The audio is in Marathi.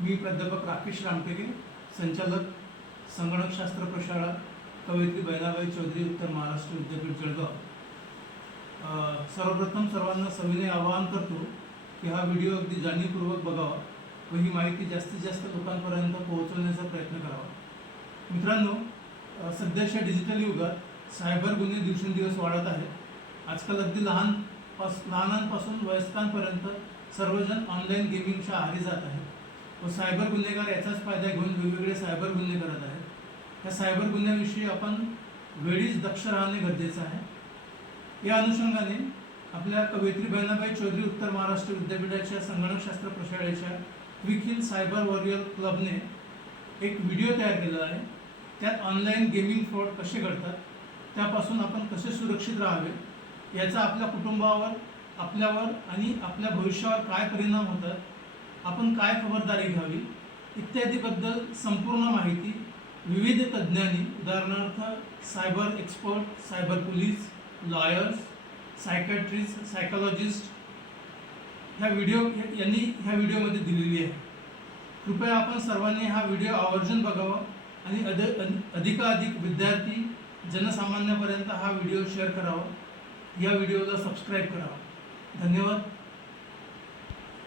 मी प्राध्यापक राकेश रामटेके, संचालक संगणकशास्त्र प्रशाळा कवयित्री बहिणाबाई चौधरी उत्तर महाराष्ट्र विद्यापीठ जळगाव। सर्वप्रथम सर्वांना सविनय आवाहन करतो की हा व्हिडिओ अगदी जाणीवपूर्वक बघावा व ही माहिती जास्तीत जास्त लोकांपर्यंत पोहोचवण्याचा प्रयत्न करावा। मित्रांनो, सध्याच्या डिजिटल युगात सायबर गुन्हे दिवसेंदिवस वाढत आहेत। आजकाल अगदी लहानांपासून वयस्कांपर्यंत सर्वजण ऑनलाईन गेमिंगच्या आहारी जात आहेत व सायबर गुन्हेगार याचाच फायदा घेऊन वेगवेगळे सायबर गुन्हे करत आहेत। या सायबर गुन्ह्याविषयी आपण वेळीच दक्ष राहणे गरजेचे आहे। या अनुषंगाने आपल्या कवयित्री बहिणाबाई चौधरी उत्तर महाराष्ट्र विद्यापीठाच्या संगणकशास्त्र प्रशाळेच्या क्विक इन सायबर वॉरियर क्लबने एक व्हिडिओ तयार केला आहे। त्यात ऑनलाईन गेमिंग फ्रॉड कसे घडतात, त्यापासून आपण कसे सुरक्षित राहावे, याचा आपल्या कुटुंबावर, आपल्यावर आणि आपल्या भविष्यावर काय परिणाम होतात, आपण काय खबरदारी घ्यावी इत्यादीबद्दल संपूर्ण माहिती विविध तज्ज्ञांनी, उदाहरणार्थ cyber expert, cyber police, lawyers, psychiatrist, psychologist ह्या व्हिडिओमध्ये दिलेली आहे। कृपया आपण सर्वांनी हा व्हिडिओ आवर्जून बघावा आणि अधिकाधिक विद्यार्थी, जनसामान्यापर्यंत हा व्हिडिओ शेअर करावा। या व्हिडिओला सबस्क्राईब करावा। धन्यवाद।